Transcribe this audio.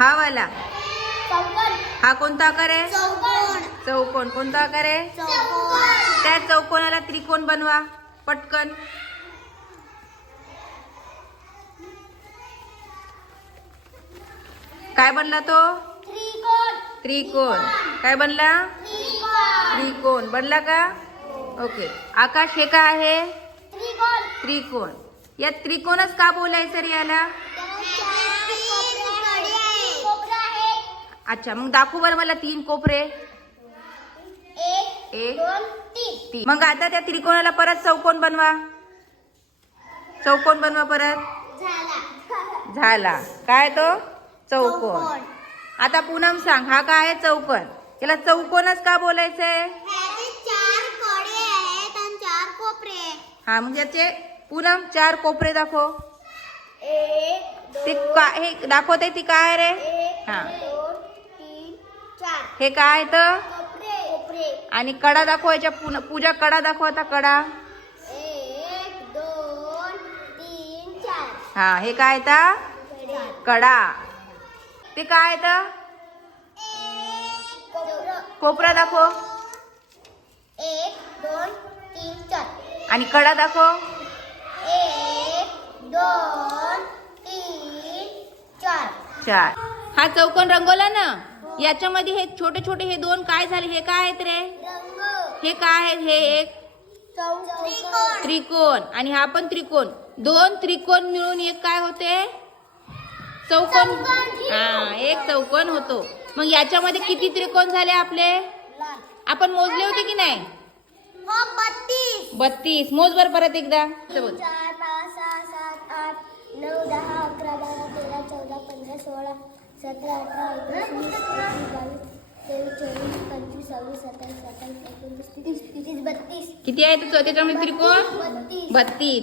हा वाला चौकोन. हा कोणता आकार आहे? चौकोन. चौकोन. कोणता आकार आहे? चौकोन. त्या चौकोनाला त्रिकोण बनवा पटकन. काय बनला तो? त्रिकोण. त्रिकोण. काय बनला? त्रिकोण. त्रिकोण बनला का? ओके. आकाश हे काय आहे? त्रिकोण. त्रिकोण. या त्रिकोणच का बोलायचं रे याला? अच्छा, मग दाखवू बरं मला 3 कोपरे. एक, 2, 3. मग आता त्या त्रिकोणाला परत चौकोन बनवा. चौकोन बनवा परत. झाला. काय तो? चौकोन. आता पूनम सांग, हा काय आहे? चौकोन. याला चौकोनच का बोलायचंय? 4 कडे आहेत आणि 4 कोपरे. हा, मग याचे पूनम 4 कोपरे दाखव. 1, ते काय हे दाखवते ती काय रे? 1, हा, 2, 3, 4 हे काय तर? कोपरे. आणि कडा दाखव. याच्या पूजा कडा दाखव आता. कडा. 1, 2, 3, 4. हा, हे काय तर? कडा. ते काय तर? कोपरा दाखव. 1, 2, 3, 4. आणि कडा दाखव. 1, 2, 3, 4. 4. हा चौकोन रंगवला ना. याच्यामध्ये हे छोटे छोटे हे 2 काय झाले? हे काय आहेत रे? रंग. हे काय आहेत? हे एक त्रिकोण. त्रिकोण आणि हा पण त्रिकोण. 2 त्रिकोण मिळून एक काय होते? चौकोन. हा, एक चौकोन होतो. मग याच्यामध्ये किती त्रिकोण झाले आपले? आपण मोजले होते की नाही? 32. 32. मोज बर परत एकदा. 4, 5, 6, 7, 8, 9, 10, 11, 12, 13, 14, 15, 16, 17, 18, 19, 20, 21, 22, 23, 24, 25, 26, 27, 28, 29, 30, 32. किती आहे त्याच्यामध्ये त्रिकोण? 32. 32.